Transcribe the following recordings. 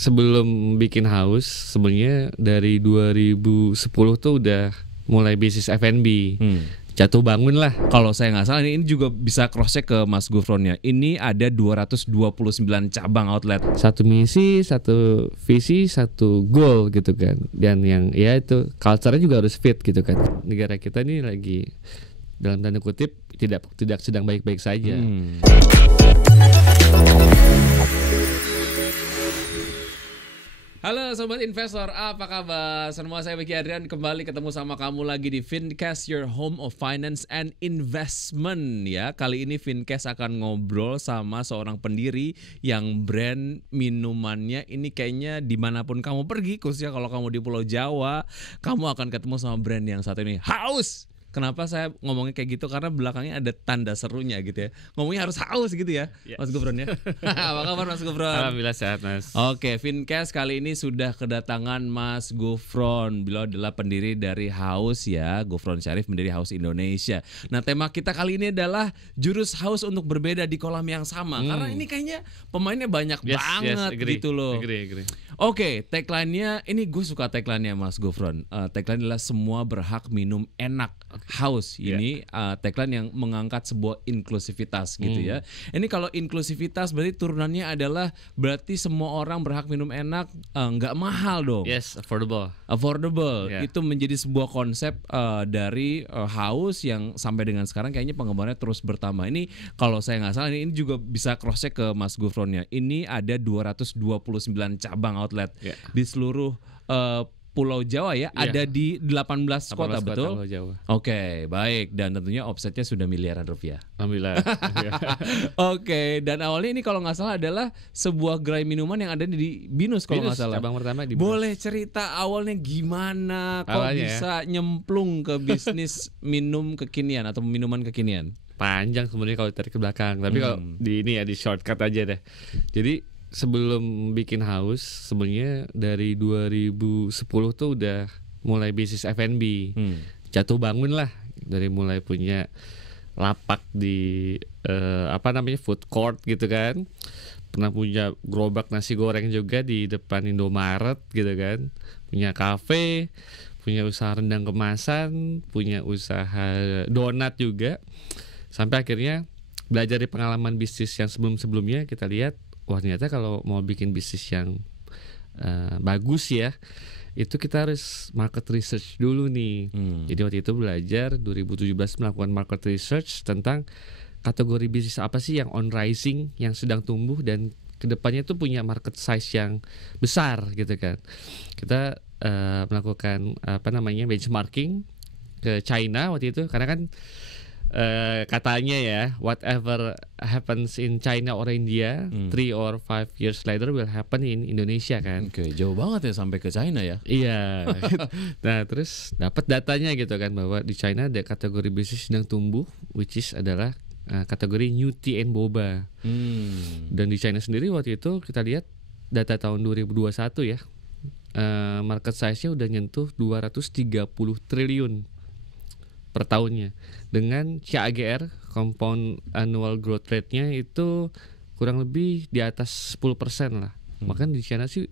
sebelum bikin house sebenarnya dari 2010 tuh udah mulai bisnis F&B. Jatuh bangun lah. Kalau saya nggak salah ini juga bisa cross check ke Mas Gufronnya. Ini ada 229 cabang outlet. Satu misi, satu visi, satu goal gitu kan. Dan yang ya itu culture-nya juga harus fit gitu kan. Negara kita ini lagi dalam tanda kutip tidak sedang baik-baik saja. Halo Sobat Investor, apa kabar? Semua, saya Beki Adrian kembali ketemu sama kamu lagi di Fincast, your home of finance and investment ya. Kali ini Fincast akan ngobrol sama seorang pendiri yang brand minumannya ini kayaknya dimanapun kamu pergi, khususnya kalau kamu di Pulau Jawa, kamu akan ketemu sama brand yang satu ini, Haus. Kenapa saya ngomongnya kayak gitu? Karena belakangnya ada tanda serunya gitu ya. Ngomongnya harus haus gitu ya, Mas Gufron ya. Apa kabar Mas Gufron? Alhamdulillah sehat Mas. Oke, Fincast kali ini sudah kedatangan Mas Gufron. Beliau adalah pendiri dari Haus ya, Gufron Syarif, pendiri Haus Indonesia. Nah, tema kita kali ini adalah jurus haus untuk berbeda di kolam yang sama. Karena ini kayaknya pemainnya banyak banget gitu loh. Agree. Oke, tagline-nya ini gue suka tagline-nya Mas Gufron. Tagline adalah semua berhak minum enak. Haus ini tagline yang mengangkat sebuah inklusivitas gitu ya. Ini kalau inklusivitas berarti turunannya adalah berarti semua orang berhak minum enak, nggak mahal dong. Yes, affordable. Yeah. Itu menjadi sebuah konsep dari Haus yang sampai dengan sekarang kayaknya pengembangannya terus bertambah. Ini kalau saya nggak salah ini juga bisa cross check ke Mas Gufronnya. Ini ada 229 cabang outlet di seluruh Pulau Jawa ya, ada di 18 kota, betul? Pulau Jawa. Oke, baik. Dan tentunya omsetnya sudah miliaran rupiah. Alhamdulillah. Oke, dan awalnya ini kalau nggak salah adalah sebuah gerai minuman yang ada di Binus kalau nggak salah. Cabang pertama di Binus. Boleh cerita awalnya gimana kok awalnya bisa nyemplung ke bisnis minum kekinian atau minuman kekinian? Panjang sebenarnya kalau tarik ke belakang. Tapi kalau di ini ya di shortcut aja deh. Jadi sebelum bikin house sebenarnya dari 2010 tuh udah mulai bisnis F&B. Jatuh bangun lah dari mulai punya lapak di food court gitu kan. Pernah punya gerobak nasi goreng juga di depan Indomaret gitu kan. Punya kafe, punya usaha rendang kemasan, punya usaha donat juga. Sampai akhirnya belajar dari pengalaman bisnis yang sebelum-sebelumnya, kita lihat wah ternyata kalau mau bikin bisnis yang bagus ya, itu kita harus market research dulu nih. Jadi waktu itu belajar 2017 melakukan market research tentang kategori bisnis apa sih yang on rising, yang sedang tumbuh dan kedepannya itu punya market size yang besar gitu kan. Kita melakukan benchmarking ke China waktu itu karena kan katanya ya, whatever happens in China or India 3 or 5 years later will happen in Indonesia kan. Oke, jauh banget ya sampai ke China ya. Iya. Nah terus dapat datanya gitu kan bahwa di China ada kategori bisnis sedang tumbuh, which is adalah kategori new tea and boba. Dan di China sendiri waktu itu kita lihat data tahun 2021 ya, market size-nya udah nyentuh 230 triliun per tahunnya, dengan CAGR compound annual growth rate-nya itu kurang lebih di atas 10% lah. Bahkan di China sih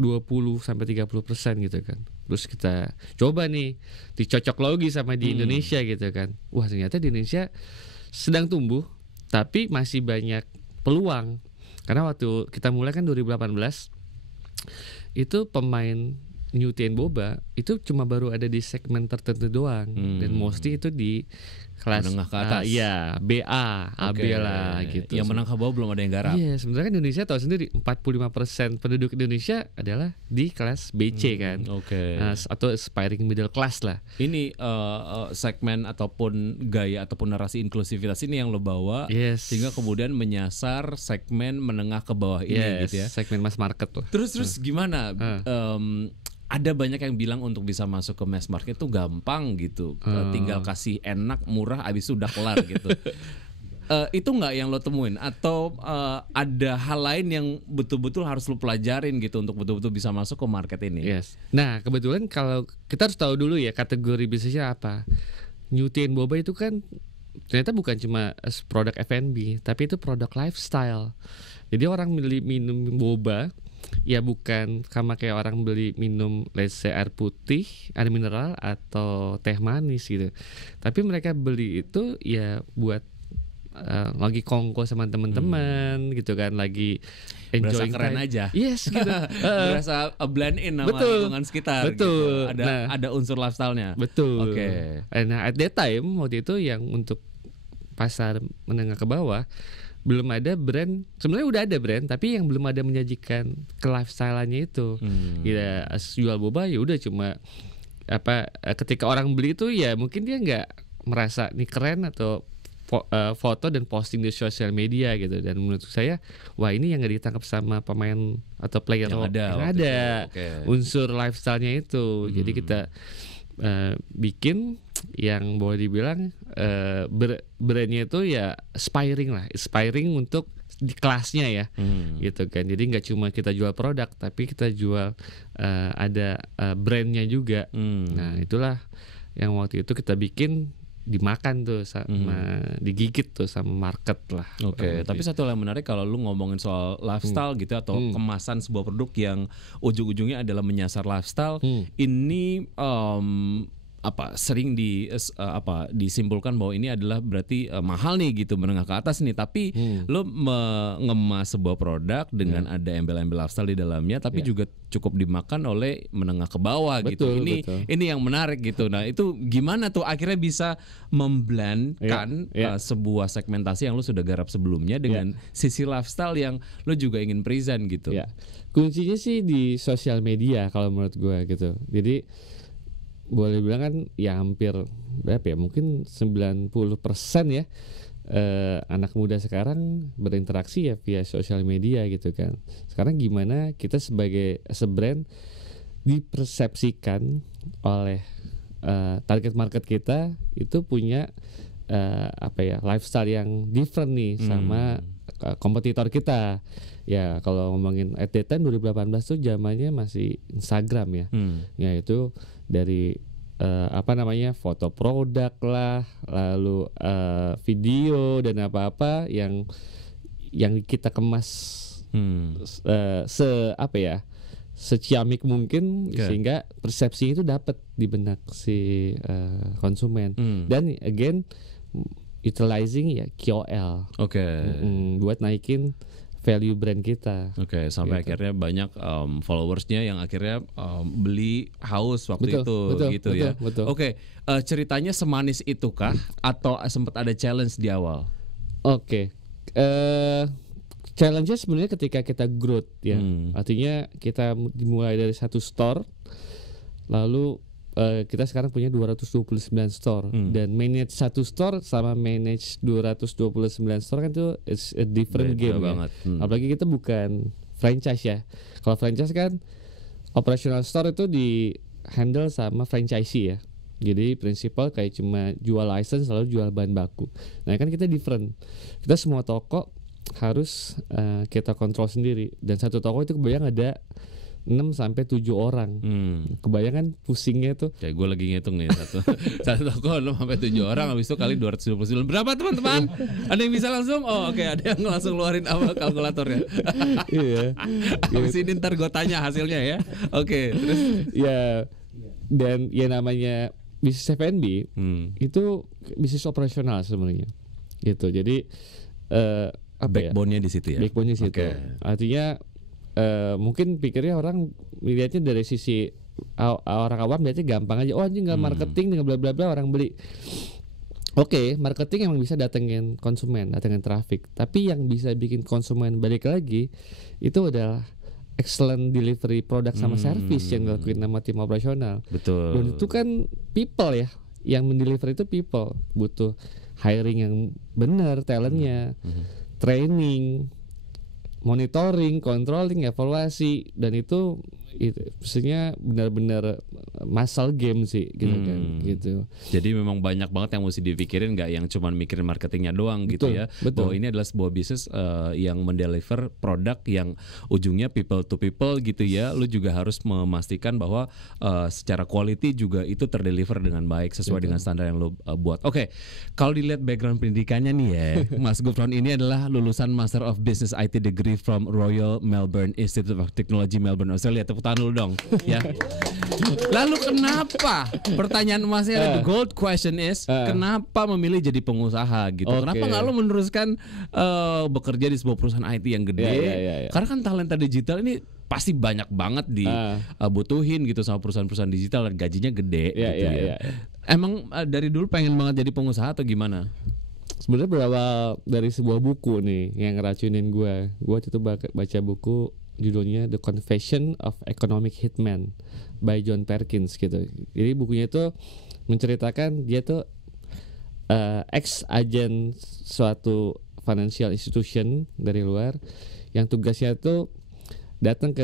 20-30% gitu kan. Terus kita coba nih dicocok logi sama di Indonesia gitu kan. Wah ternyata di Indonesia sedang tumbuh tapi masih banyak peluang. Karena waktu kita mulai kan 2018 itu pemain New Tea and Boba itu cuma baru ada di segmen tertentu doang, dan mostly itu di kelas menengah ke atas. Iya, BA, AB lah gitu. Yang menengah ke bawah belum ada yang garap. Iya, sebenarnya kan Indonesia tahu sendiri 45% penduduk Indonesia adalah di kelas BC kan. Atau aspiring middle class lah. Ini segmen ataupun gaya ataupun narasi inklusivitas ini yang lo bawa, sehingga kemudian menyasar segmen menengah ke bawah ini gitu ya. Segmen mass market lah. Terus gimana? Ada banyak yang bilang untuk bisa masuk ke mass market itu gampang gitu, tinggal kasih enak, murah, abis itu udah kelar gitu. Itu nggak yang lo temuin atau ada hal lain yang betul-betul harus lo pelajarin gitu untuk betul-betul bisa masuk ke market ini? Nah kebetulan kalau kita harus tahu dulu ya kategori bisnisnya apa. New Tea and Boba itu kan ternyata bukan cuma produk F&B, tapi itu produk lifestyle. Jadi orang minum boba ya bukan sama kayak orang beli minum let's say air putih, air mineral atau teh manis gitu. Tapi mereka beli itu ya buat lagi kongko sama teman-teman gitu kan, lagi berasa enjoying keren time. aja. Yes gitu. Berasa blend in sama Betul. lingkungan sekitar. Betul. Gitu. Ada unsur lifestyle-nya. Betul. Oke. Nah at that time waktu itu yang untuk pasar menengah ke bawah belum ada brand, sebenarnya udah ada brand tapi yang belum ada menyajikan ke lifestyle-nya itu. Ya jual boba ya udah cuma ketika orang beli itu ya mungkin dia nggak merasa nih keren atau foto dan posting di sosial media gitu. Dan menurut saya wah ini yang nggak ditangkap sama pemain atau player yang ada Okay. Unsur lifestyle-nya itu. Jadi kita bikin yang boleh dibilang brandnya itu ya aspiring untuk di kelasnya ya, gitu kan. Jadi nggak cuma kita jual produk, tapi kita jual ada brandnya juga. Nah itulah yang waktu itu kita bikin, dimakan tuh sama digigit tuh sama market lah. Oke, tapi satu hal yang menarik kalau lu ngomongin soal lifestyle gitu atau kemasan sebuah produk yang ujung-ujungnya adalah menyasar lifestyle, ini sering disimpulkan bahwa ini adalah berarti mahal nih gitu, menengah ke atas nih. Tapi lo mengemas sebuah produk dengan ada embel-embel lifestyle di dalamnya, tapi juga cukup dimakan oleh menengah ke bawah gitu. Ini yang menarik gitu. Nah itu gimana tuh akhirnya bisa memblendkan sebuah segmentasi yang lo sudah garap sebelumnya dengan sisi lifestyle yang lo juga ingin present gitu. Kuncinya sih di sosial media kalau menurut gue gitu. Jadi boleh bilang kan ya hampir berapa ya, mungkin 90% ya anak muda sekarang berinteraksi ya via sosial media gitu kan. Sekarang gimana kita sebagai brand dipersepsikan oleh target market kita itu punya lifestyle yang different nih sama kompetitor kita. Ya kalau ngomongin at that time 2018 tuh zamannya masih Instagram ya. Ya itu dari foto produk lah, lalu video dan apa-apa yang kita kemas seciamik mungkin sehingga persepsi itu dapat di benak si konsumen. Dan again utilizing ya KOL. Buat naikin value brand kita. Sampai gitu. akhirnya banyak followersnya yang akhirnya beli haus waktu itu ya. Ceritanya semanis itukah atau sempat ada challenge di awal? Challenge-nya sebenarnya ketika kita growth ya. Artinya kita dimulai dari 1 store, lalu kita sekarang punya 229 store dan manage 1 store sama manage 229 store kan itu is a different game ya. Apalagi kita bukan franchise ya. Kalau franchise kan operational store itu di handle sama franchisee ya. Jadi prinsipal kayak cuma jual license lalu jual bahan baku. Nah kan kita different. Kita semua toko harus kita kontrol sendiri, dan satu toko itu kebayang ada 6-7 orang. Kebayang kan pusingnya tuh. Kayak gue lagi ngitung nih satu toko 6-7 orang, habis itu kali 229. Berapa teman-teman? Ada yang bisa langsung? Ada yang langsung keluarin kalkulatornya. Iya. Habis ini ntar gue tanya hasilnya ya. Terus ya, dan ya namanya bisnis F&B itu bisnis operasional sebenarnya. Gitu. Jadi backbone-nya di situ ya. Backbone-nya di situ. Artinya mungkin pikirnya orang melihatnya dari sisi orang awam lihatnya gampang aja. Oh anjing nggak marketing dengan bla bla bla orang beli. Marketing emang bisa datengin konsumen, datengin traffic. Tapi yang bisa bikin konsumen balik lagi itu adalah excellent delivery produk sama service yang dilakuin sama tim operasional. Betul. Dan itu kan people ya, yang mendeliver itu people, butuh hiring yang benar, talentnya, training, monitoring, controlling, evaluasi, dan itu maksudnya benar-benar muscle game sih gitu kan gitu. Jadi memang banyak banget yang mesti dipikirin, nggak yang cuma mikirin marketingnya doang gitu ya. Betul. Bahwa ini adalah sebuah bisnis yang mendeliver produk yang ujungnya people to people gitu ya. Lu juga harus memastikan bahwa secara quality juga itu terdeliver dengan baik sesuai dengan standar yang lu buat. Oke, kalau dilihat background pendidikannya nih ya, Mas Gufron ini adalah lulusan Master of Business IT degree from Royal Melbourne Institute of Technology Melbourne, Australia. Tepuk tangan dulu dong ya. Lalu kenapa? Pertanyaan Masnya, the gold question is, kenapa memilih jadi pengusaha gitu? Kenapa nggak lo meneruskan bekerja di sebuah perusahaan IT yang gede? Karena kan talenta digital ini pasti banyak banget dibutuhin gitu sama perusahaan-perusahaan digital dan gajinya gede gitu ya. Emang dari dulu pengen banget jadi pengusaha atau gimana? Sebenarnya berawal dari sebuah buku nih yang ngeracunin gue. Gue waktu itu baca buku judulnya The Confession of Economic Hitman by John Perkins gitu. Jadi bukunya itu menceritakan dia tuh ex-agen suatu financial institution dari luar yang tugasnya tuh datang ke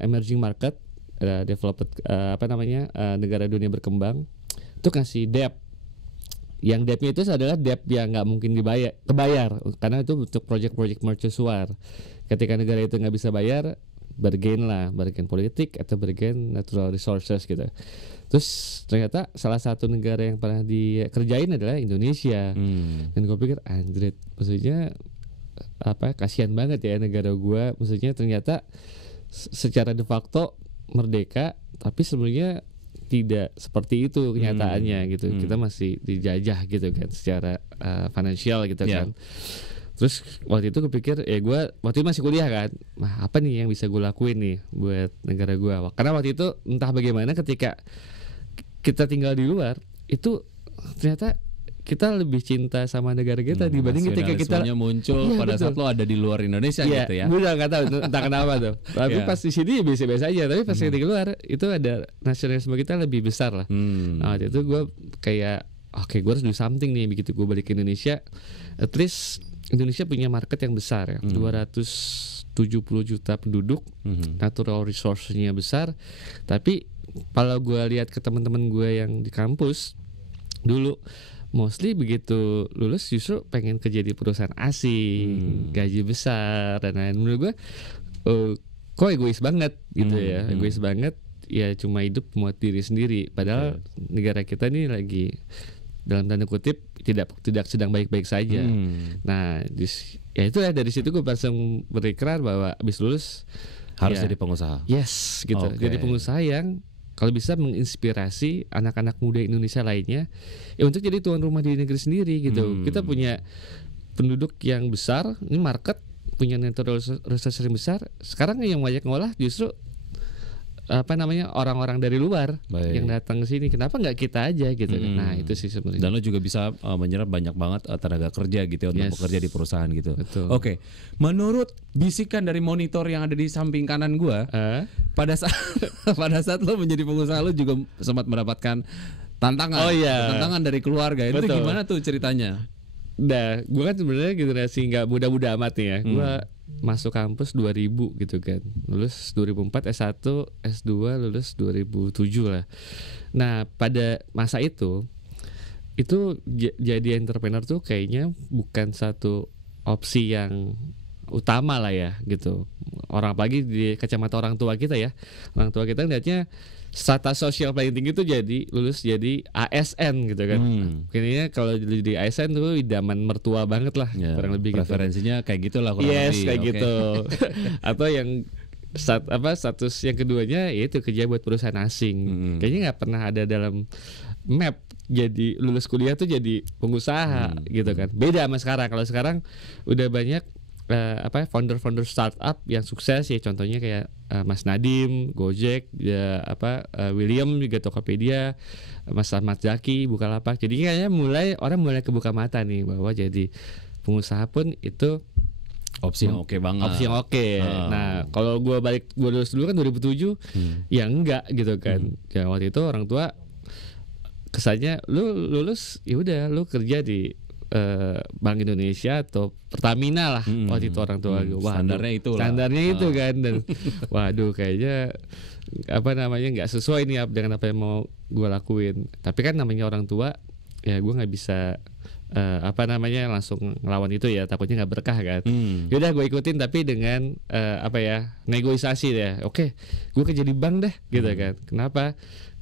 emerging market, developed negara dunia berkembang, tuh ngasih debt. Yang debtnya itu adalah debt yang nggak mungkin kebayar karena itu untuk project mercusuar. Ketika negara itu nggak bisa bayar, bergen politik atau bergen natural resources gitu. Terus ternyata salah satu negara yang pernah dikerjain adalah Indonesia. Dan gue pikir anjrit, maksudnya kasihan banget ya negara gue. Maksudnya ternyata secara de facto merdeka, tapi sebenarnya tidak seperti itu kenyataannya gitu. Kita masih dijajah gitu kan secara finansial gitu kan. Terus waktu itu kepikir gue waktu itu masih kuliah kan, apa nih yang bisa gue lakuin nih buat negara gue. Karena waktu itu entah bagaimana ketika kita tinggal di luar itu ternyata kita lebih cinta sama negara kita dibanding ketika kita muncul pada saat lo ada di luar Indonesia gitu ya. Gue udah nggak tahu entah kenapa tuh. Tapi pas di sini biasa-biasa aja. Tapi pas di luar itu ada nasionalisme kita lebih besar lah. Nah waktu itu gue kayak gue harus do something nih. Begitu gue balik ke Indonesia, at least Indonesia punya market yang besar ya, 270 juta penduduk, natural resource-nya besar. Tapi kalau gue lihat ke teman-teman gue yang di kampus dulu, mostly begitu lulus justru pengen kerja di perusahaan asing, gaji besar dan lain. Menurut gue kok egois banget gitu ya, egois banget ya, cuma hidup muat diri sendiri. Padahal negara kita ini lagi dalam tanda kutip tidak sedang baik-baik saja. Nah, ya itu ya, dari situ gue langsung berikrar bahwa abis lulus harus jadi pengusaha. Yes, gitu. Jadi pengusaha yang kalau bisa menginspirasi anak-anak muda Indonesia lainnya ya untuk jadi tuan rumah di negeri sendiri gitu. Kita punya penduduk yang besar, ini market punya natural resources yang besar. Sekarang yang banyak ngolah justru orang-orang dari luar yang datang ke sini. Kenapa nggak kita aja gitu? Nah itu sih sebenarnya. Dan lo juga bisa menyerap banyak banget tenaga kerja gitu ya, untuk bekerja di perusahaan gitu. Oke. Menurut bisikan dari monitor yang ada di samping kanan gua, pada saat lo menjadi pengusaha lo juga sempat mendapatkan tantangan. Tantangan dari keluarga. Itu gimana tuh ceritanya? Nah, gue kan sebenarnya generasi nggak muda-muda amat nih ya. Gue masuk kampus 2000 gitu kan, lulus 2004 S1, S2 lulus 2007 lah. Nah pada masa itu jadi entrepreneur tuh kayaknya bukan satu opsi yang utama lah ya gitu. Orang apalagi di kacamata orang tua kita ya, orang tua kita lihatnya strata sosial paling tinggi tuh jadi lulus jadi ASN gitu kan. Kayaknya kalau jadi ASN tuh idaman mertua banget lah, kurang lebih preferensinya gitu. Kayak gitulah kurang lebih. Kayak gitu. Atau yang status yang keduanya yaitu kerja buat perusahaan asing. Kayaknya nggak pernah ada dalam map jadi lulus kuliah tuh jadi pengusaha gitu kan. Beda sama sekarang. Kalau sekarang udah banyak founder startup yang sukses ya, contohnya kayak Mas Nadiem, Gojek, William juga Tokopedia, Mas Ahmad Zaki, Bukalapak. Jadi kayaknya orang mulai kebuka mata nih bahwa jadi pengusaha pun itu opsi yang oke banget. Opsi yang oke. Nah, kalau gue lulus dulu kan 2007, ya enggak gitu kan. Ya waktu itu orang tua kesannya lu lulus ya udah lu kerja di Bank Indonesia atau Pertamina lah waktu itu orang tua gue. Standarnya itu lah. Standarnya itu kan, dan waduh kayaknya nggak sesuai nih dengan apa yang mau gue lakuin. Tapi kan namanya orang tua, ya gue nggak bisa langsung ngelawan itu ya, takutnya nggak berkah kan. Yaudah gue ikutin, tapi dengan negosiasi ya. Oke, gue kerja di bank deh gitu kan. Kenapa?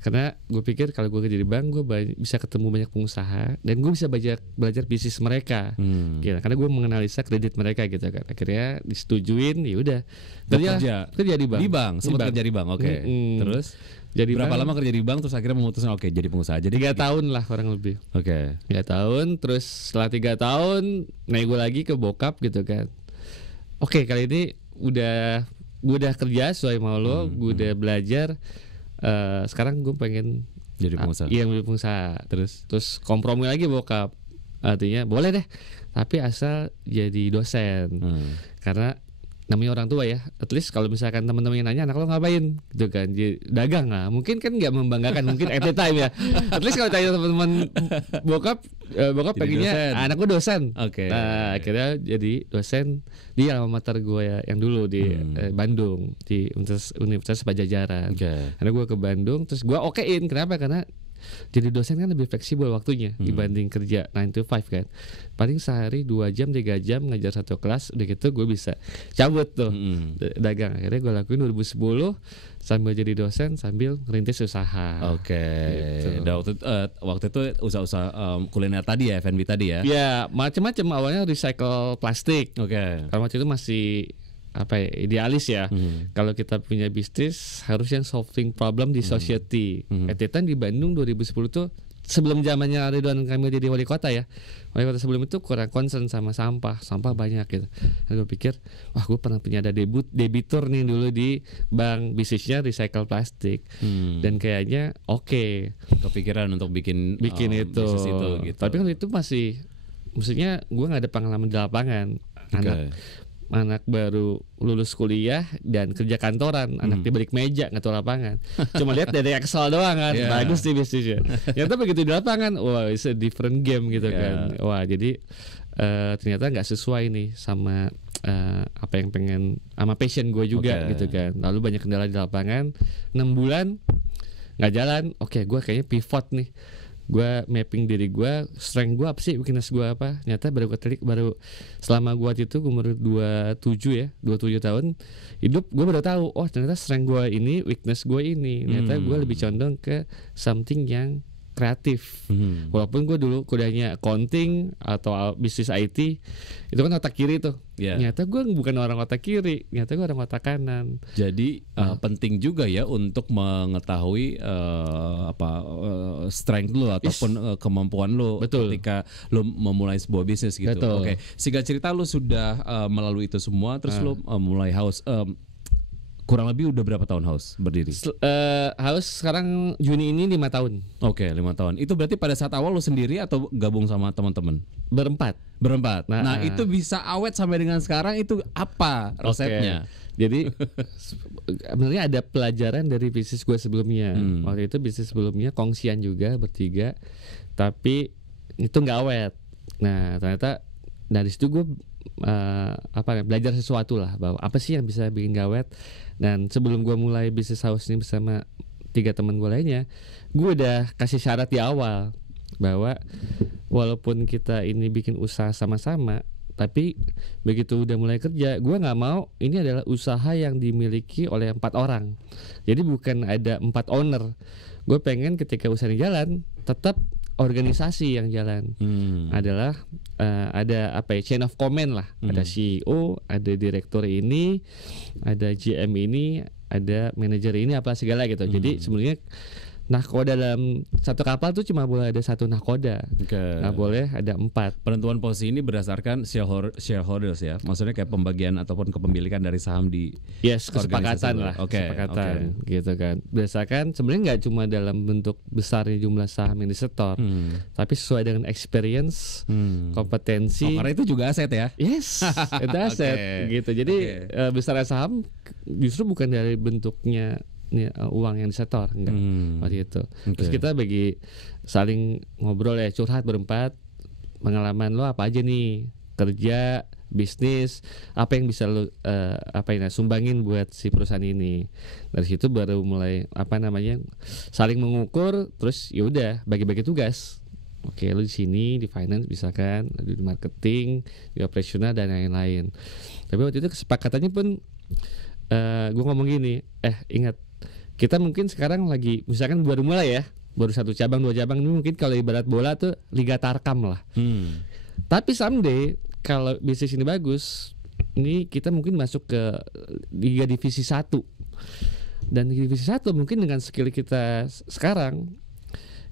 Karena gue pikir kalau gue kerja di bank, gue bisa ketemu banyak pengusaha dan gue bisa belajar bisnis mereka. Gitu. Karena gue menganalisa kredit mereka gitu kan. Akhirnya disetujuin, ya udah kerja di bank. Di bank, sempat kerja di bank. Oke. Terus jadi berapa lama kerja di bank terus akhirnya memutuskan jadi pengusaha. Jadi 3 tahun lah kurang lebih. Oke. 3 tahun, terus setelah 3 tahun nego lagi ke bokap gitu kan. Oke, kali ini gue udah kerja sesuai mau lo, gue udah belajar. Sekarang gue pengen jadi pengusaha. Iya, jadi pengusaha. Terus kompromi lagi bokap. Artinya boleh deh, tapi asal jadi dosen. Karena namanya orang tua ya, at least kalau misalkan teman-teman yang nanya anak lo ngapain gitu kan, dagang lah, mungkin kan nggak membanggakan mungkin at the time ya. At least kalau tanya teman-teman bokap pengennya anak gue dosen. Nah akhirnya jadi dosen di alma mater gue ya, yang dulu di Bandung, di Universitas Pajajaran. Karena gue ke Bandung, terus gue okein. Kenapa? Karena jadi dosen kan lebih fleksibel waktunya dibanding kerja 9 to 5 kan. Paling sehari 2 jam 3 jam ngajar satu kelas, udah gitu gue bisa cabut tuh dagang. Akhirnya gue lakuin 2010 sambil jadi dosen sambil ngerintis usaha. Gitu. Dan waktu itu usaha-usaha kuliner tadi ya, F&B tadi ya. Ya macam-macam, awalnya recycle plastik. Karena waktu itu masih idealis ya. Kalau kita punya bisnis harus yang solving problem di society. Etetan di Bandung 2010 tuh sebelum zamannya Ridwan Kamil jadi wali kota ya. Wali kota sebelum itu kurang concern sama sampah banyak gitu. Lalu gue pikir, wah gue pernah punya ada debitur nih dulu di bank, bisnisnya recycle plastik. Dan kayaknya kepikiran untuk bikin itu. Bisnis itu gitu. Tapi waktu itu maksudnya gue nggak ada pengalaman di lapangan. Anak baru lulus kuliah dan kerja kantoran, anak di balik meja nggak tahu lapangan, cuma lihat dari Excel doang kan, bagus nih bisnisnya. Ternyata begitu di lapangan, wah it's a different game gitu kan. Wah jadi ternyata nggak sesuai nih sama apa yang pengen, sama passion gue juga gitu kan. Lalu banyak kendala di lapangan, 6 bulan nggak jalan. Gue kayaknya pivot nih. Gue mapping diri gue, strength gue apa sih, weakness gue apa. Ternyata baru selama gue waktu itu umur 27 tahun hidup, gue baru tahu, ternyata strength gue ini, weakness gue ini. Ternyata gue lebih condong ke something yang kreatif. Walaupun gue dulu kuliahnya accounting atau bisnis IT, itu kan otak kiri tuh. Ternyata gue bukan orang otak kiri, ternyata gue orang otak kanan. Jadi penting juga ya untuk mengetahui strength lo ataupun kemampuan lo ketika lo memulai sebuah bisnis gitu. Singkat cerita lo sudah melalui itu semua, terus lo mulai house. Kurang lebih udah berapa tahun House berdiri? House sekarang Juni ini 5 tahun. 5 tahun. Itu berarti pada saat awal lo sendiri atau gabung sama teman-teman? Berempat. Nah itu bisa awet sampai dengan sekarang, itu apa resepnya? Jadi sebenarnya ada pelajaran dari bisnis gue sebelumnya. Waktu itu bisnis sebelumnya kongsian juga bertiga, tapi itu nggak awet. Nah ternyata dari situ gue belajar sesuatu lah, bahwa apa sih yang bisa bikin gawet. Dan sebelum gue mulai bisnis house ini bersama 3 teman gue lainnya, gue udah kasih syarat di awal bahwa walaupun kita ini bikin usaha sama-sama, tapi begitu udah mulai kerja, gue nggak mau ini adalah usaha yang dimiliki oleh 4 orang. Jadi bukan ada 4 owner. Gue pengen ketika usaha ini jalan, tetap organisasi yang jalan. Adalah ada chain of command lah. Ada CEO, ada direktur ini, ada GM ini, ada manajer ini, apa segala gitu. Jadi sebenarnya nahkoda dalam satu kapal tuh cuma boleh ada 1 nahkoda, nggak boleh ada 4. Penentuan posisi ini berdasarkan shareholders ya, maksudnya kayak pembagian ataupun kepemilikan dari saham di kesepakatan lah, kesepakatan gitu kan. Berdasarkan sebenarnya nggak cuma dalam bentuk besarnya jumlah saham yang disetor, tapi sesuai dengan experience, kompetensi. Karena itu juga aset ya? Yes, itu aset gitu. Jadi besarnya saham justru bukan dari bentuknya uang yang disetor, enggak waktu itu. Terus kita saling ngobrol ya, curhat berempat, pengalaman lo apa aja nih, kerja, bisnis, apa yang bisa lo sumbangin buat si perusahaan ini. Dari situ baru mulai saling mengukur, terus ya udah bagi-bagi tugas. Oke, lo di sini di finance misalkan, di marketing, di operasional dan lain-lain. Tapi waktu itu kesepakatannya pun gue ngomong gini, ingat kita mungkin sekarang lagi misalkan baru mulai ya, baru 1 cabang 2 cabang, ini mungkin kalau ibarat bola tuh Liga Tarkam lah. Tapi someday kalau bisnis ini bagus, ini kita mungkin masuk ke Liga Divisi 1. Dan Divisi 1 mungkin dengan skill kita sekarang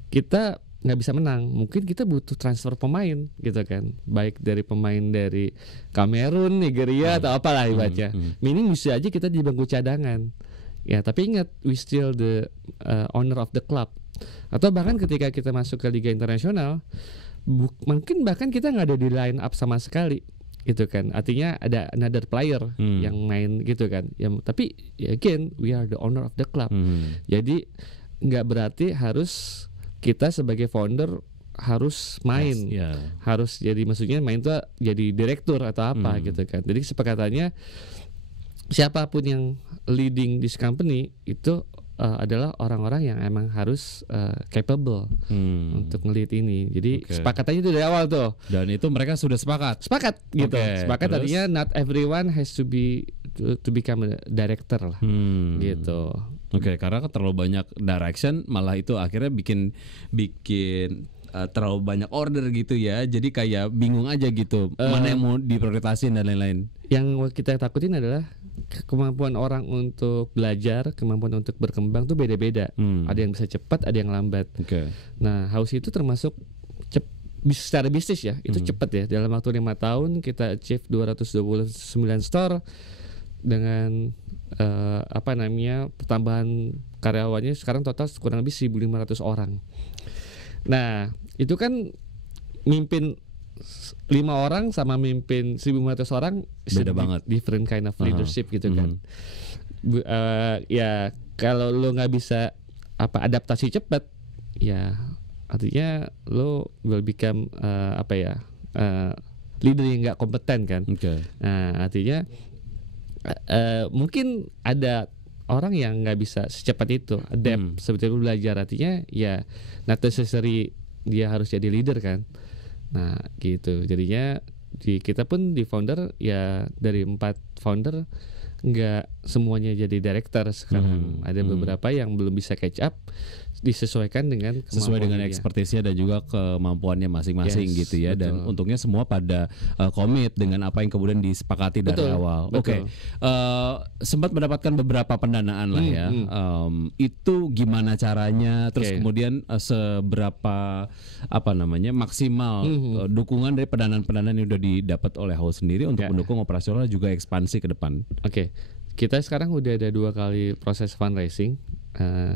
kita nggak bisa menang. Mungkin kita butuh transfer pemain gitu kan, baik dari pemain dari Kamerun, Nigeria atau apalah ibaratnya. Meaning bisa aja kita di bangku cadangan. Ya, tapi ingat, we still the owner of the club. Atau bahkan ketika kita masuk ke Liga Internasional, mungkin bahkan kita nggak ada di line up sama sekali, gitu kan. Artinya ada another player yang main gitu kan. Tapi again, we are the owner of the club. Jadi nggak berarti harus kita sebagai founder harus main, harus jadi, maksudnya main tuh jadi direktur atau apa gitu kan. Jadi kesepakatannya siapapun yang leading this company itu adalah orang-orang yang emang harus capable untuk nge-lead ini. Jadi sepakatannya itu dari awal tuh. Dan itu mereka sudah sepakat gitu. Sepakat artinya not everyone has to become a director lah. Gitu. Karena terlalu banyak direction, malah itu akhirnya bikin terlalu banyak order gitu ya. Jadi kayak bingung aja gitu, mana yang mau diprioritasin dan lain-lain. Yang kita takutin adalah kemampuan orang untuk belajar, kemampuan untuk berkembang tuh beda-beda. Ada yang bisa cepat, ada yang lambat. Nah, House itu termasuk secara bisnis ya, itu cepat ya. Dalam waktu 5 tahun kita achieve 229 store dengan pertambahan karyawannya sekarang total kurang lebih 1.500 orang. Nah, itu kan mimpin 5 orang sama mimpin 1.500 orang beda banget, different kind of leadership gitu kan. Ya kalau lo nggak bisa adaptasi cepat, ya artinya lo will become leader yang nggak kompeten kan. Nah, artinya mungkin ada orang yang nggak bisa secepat itu adapt, seperti itu belajar. Artinya ya not necessary dia harus jadi leader kan. Nah gitu, jadinya kita pun di founder ya, dari 4 founder nggak semuanya jadi director sekarang. Ada beberapa yang belum bisa catch up, disesuaikan dengan sesuai dengan ekspertisnya dan juga kemampuannya masing-masing gitu ya. Betul. Dan untungnya semua pada komit dengan apa yang kemudian disepakati dari awal. Sempat mendapatkan beberapa pendanaan lah ya. Itu gimana caranya? Terus kemudian seberapa maksimal dukungan dari pendanaan-pendanaan yang udah didapat oleh House sendiri untuk mendukung operasional juga ekspansi ke depan. Kita sekarang udah ada 2 kali proses fundraising.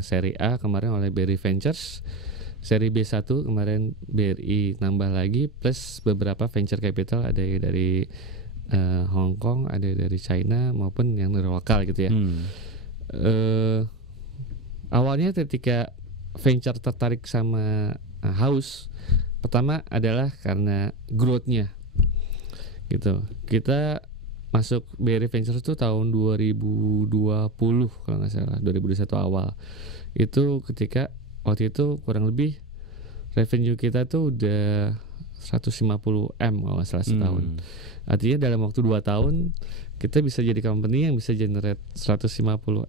Seri A kemarin oleh BRI Ventures, seri B1 kemarin BRI nambah lagi, plus beberapa venture capital, ada dari Hong Kong, ada dari China maupun yang dari lokal gitu ya. Awalnya ketika venture tertarik sama House, pertama adalah karena growth-nya gitu. Kita masuk BRI Ventures itu tahun 2020 kalau nggak salah, 2021 awal. Itu ketika waktu itu kurang lebih revenue kita tuh udah 150 M kalau nggak salah setahun. Artinya dalam waktu 2 tahun kita bisa jadi company yang bisa generate 150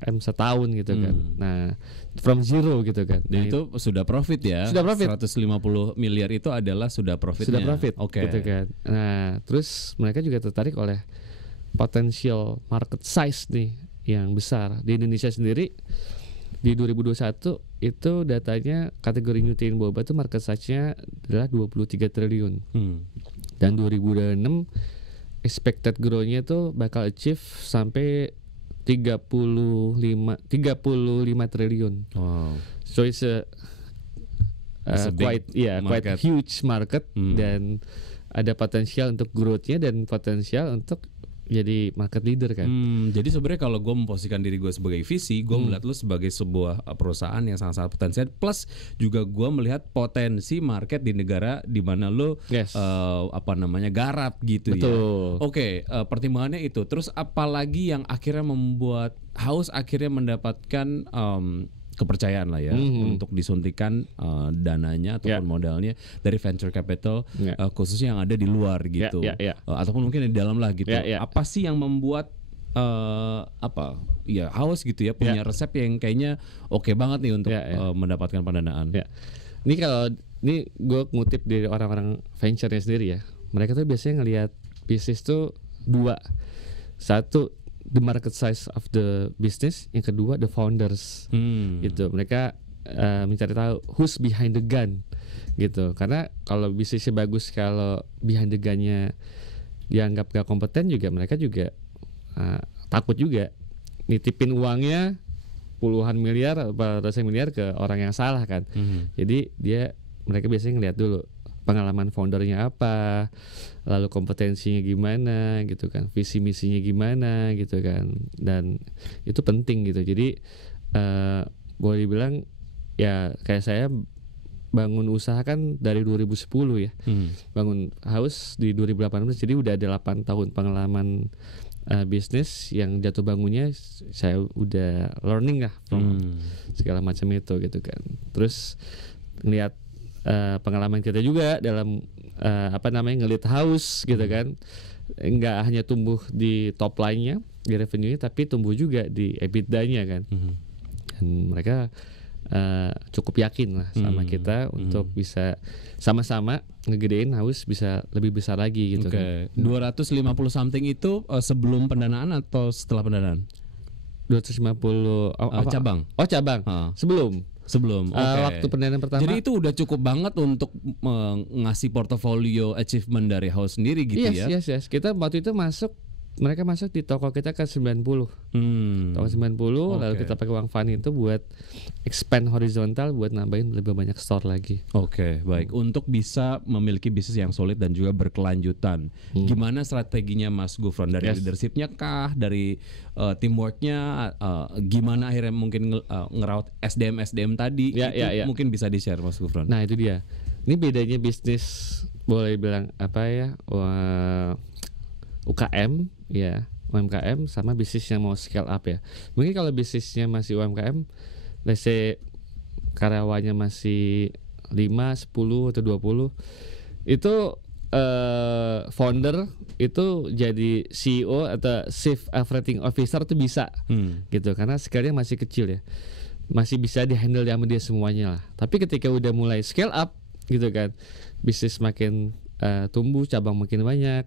M setahun gitu kan. Nah, from zero gitu kan. Dan itu sudah profit ya. Sudah profit. 150 miliar itu adalah sudah profitnya. Sudah profit. Gitu kan. Nah, terus mereka juga tertarik oleh potential market size nih yang besar. Di Indonesia sendiri di 2021 itu datanya kategori Nutrien Boba itu market size-nya adalah 23 triliun. Dan 2026 expected growth-nya itu bakal achieve sampai 35 triliun. Wow. So it's a quite huge market dan ada potensial untuk growth-nya dan potensial untuk jadi market leader kan. Jadi sebenarnya kalau gue memposisikan diri gue sebagai VC, gue melihat lu sebagai sebuah perusahaan yang sangat-sangat potensial. Plus juga gue melihat potensi market di negara di mana lu garap gitu. Betul. ya. Oke, pertimbangannya itu. Terus apalagi yang akhirnya membuat Haus akhirnya mendapatkan kepercayaan lah ya untuk disuntikan dananya ataupun modalnya dari venture capital khususnya yang ada di luar gitu ataupun mungkin di dalam lah gitu. Apa sih yang membuat Haus gitu ya punya resep yang kayaknya oke banget nih untuk mendapatkan pendanaan. Ini gue ngutip dari orang-orang venture-nya sendiri ya. Mereka tuh biasanya ngelihat bisnis tuh dua. Satu, the market size of the business, yang kedua the founders. Gitu. Mereka mencari tahu who's behind the gun gitu. Karena kalau bisnisnya bagus, kalau behind the gun-nya dianggap gak kompeten juga, mereka juga takut juga nitipin uangnya puluhan miliar atau ratusan miliar ke orang yang salah kan. Jadi mereka biasanya ngeliat dulu pengalaman foundernya apa, lalu kompetensinya gimana gitu kan, visi misinya gimana gitu kan, dan itu penting gitu. Jadi boleh dibilang ya kayak saya bangun usaha kan dari 2010 ya, bangun Haus di 2018, jadi udah ada 8 tahun pengalaman bisnis yang jatuh bangunnya saya udah learning lah from segala macam itu gitu kan. Terus ngeliat pengalaman kita juga dalam ngelit Haus gitu kan, nggak hanya tumbuh di top line-nya, di revenue-nya, tapi tumbuh juga di EBITDA-nya kan. Dan mereka cukup yakin lah sama kita untuk bisa sama-sama ngegedein Haus bisa lebih besar lagi gitu kan. 250 something itu sebelum pendanaan atau setelah pendanaan? 250 cabang. Cabang. Sebelum waktu pendanaan pertama. Jadi itu udah cukup banget untuk ngasih portofolio achievement dari Haus sendiri gitu ya. Yes. Kita waktu itu mereka masuk di toko kita ke 90. Toko 90 lalu kita pakai uang fund itu buat expand horizontal, buat nambahin lebih banyak store lagi. Baik. Untuk bisa memiliki bisnis yang solid dan juga berkelanjutan. Gimana strateginya Mas Gufron? Dari leadershipnya kah? Dari teamworknya? Gimana akhirnya mungkin ngerawat SDM tadi? Mungkin bisa di-share Mas Gufron. Nah itu dia. Ini bedanya bisnis, boleh bilang UKM ya, UMKM sama bisnis yang mau scale up ya. Mungkin kalau bisnisnya masih UMKM, let's say karyawannya masih 5, 10 atau 20, itu founder itu jadi CEO atau Chief Operating Officer tuh bisa gitu, karena scale-nya masih kecil ya, masih bisa dihandle sama dia semuanya lah. Tapi ketika udah mulai scale up gitu kan, bisnis makin tumbuh, cabang makin banyak,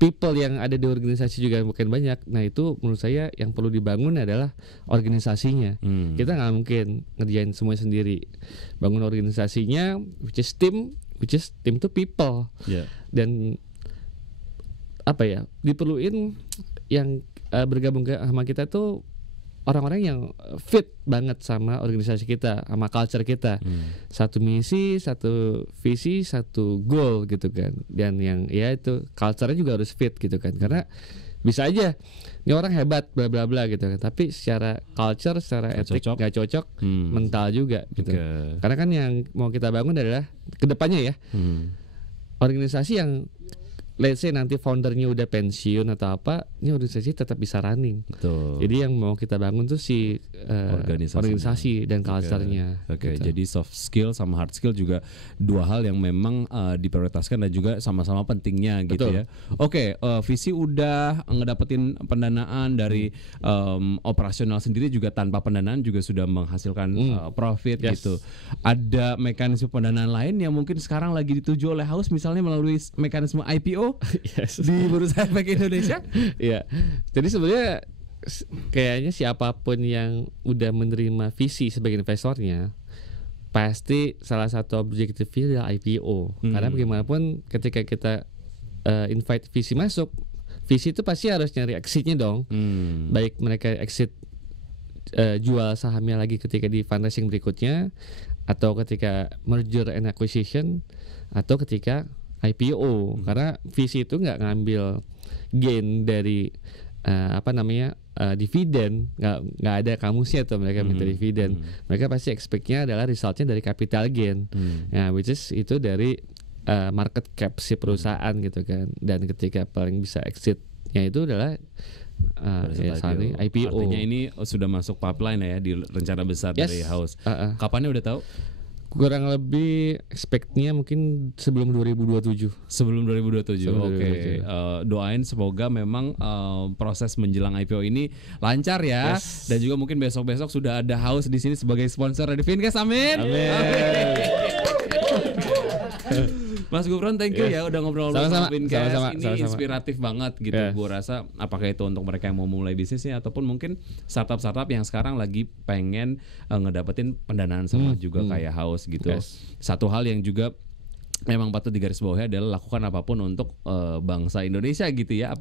people yang ada di organisasi juga makin banyak. Nah itu menurut saya yang perlu dibangun adalah organisasinya. Kita nggak mungkin ngerjain semua sendiri. Bangun organisasinya, which is team to people. Dan diperluin yang bergabung sama kita tuh orang-orang yang fit banget sama organisasi kita, sama culture kita. Satu misi, satu visi, satu goal gitu kan. Dan yang itu culture-nya juga harus fit gitu kan. Karena bisa aja ini orang hebat bla bla bla gitu kan, tapi secara culture, secara etik nggak cocok, mental juga gitu. Karena kan yang mau kita bangun adalah kedepannya ya, organisasi yang let's say nanti foundernya udah pensiun atau apa, ini organisasi tetap bisa running. Betul. Jadi yang mau kita bangun tuh organisasi dan culture-nya. Gitu. Jadi soft skill sama hard skill juga dua hal yang memang diprioritaskan dan juga sama-sama pentingnya gitu. Betul. Ya. Visi udah ngedapetin pendanaan dari operasional sendiri, juga tanpa pendanaan juga sudah menghasilkan profit gitu. Ada mekanisme pendanaan lain yang mungkin sekarang lagi dituju oleh Haus, misalnya melalui mekanisme IPO di Bursa Efek Indonesia. Iya. Jadi sebenarnya kayaknya siapapun yang udah menerima visi sebagai investornya, pasti salah satu objektifnya adalah IPO. Karena bagaimanapun ketika kita invite visi masuk, visi itu pasti harus nyari exitnya dong. Baik mereka exit jual sahamnya lagi ketika di fundraising berikutnya, atau ketika merger and acquisition, atau ketika IPO karena VC itu nggak ngambil gain dari dividen, nggak ada kamusnya tuh mereka minta dividen. Mereka pasti expect-nya adalah resultnya dari capital gain. Nah, which is itu dari market cap si perusahaan gitu kan. Dan ketika paling bisa exit-nya itu adalah IPO. Artinya ini sudah masuk pipeline ya di rencana besar dari House. Kapannya udah tahu? Kurang lebih expect-nya mungkin sebelum 2027. Sebelum 2027. Oke. Doain semoga memang proses menjelang IPO ini lancar ya. Yes. Dan juga mungkin besok-besok sudah ada House di sini sebagai sponsor dari Fincast. Amin. Mas Gufron, thank you ya udah ngobrol-ngobrol sama Fincast. Ini inspiratif banget gitu. Gue rasa apakah itu untuk mereka yang mau mulai bisnisnya ataupun mungkin startup-startup yang sekarang lagi pengen ngedapetin pendanaan sama juga kayak House gitu. Satu hal yang juga memang patut digarisbawahi adalah lakukan apapun untuk bangsa Indonesia gitu ya.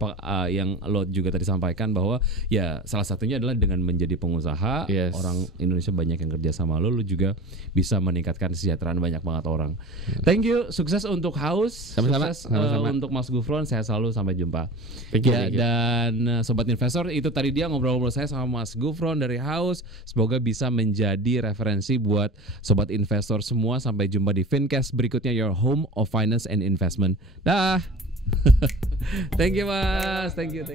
Yang lo juga tadi sampaikan bahwa ya salah satunya adalah dengan menjadi pengusaha. Orang Indonesia banyak yang kerja sama lo juga bisa meningkatkan kesejahteraan banyak banget orang. Thank you, sukses untuk House, sukses untuk Mas Gufron, sehat selalu, sampai jumpa. Thank you. Dan Sobat Investor, itu tadi dia ngobrol-ngobrol saya sama Mas Gufron dari House. Semoga bisa menjadi referensi buat Sobat Investor semua. Sampai jumpa di Fincast berikutnya, your home of finance and investment. Dah. Thank you Mas. Thank you.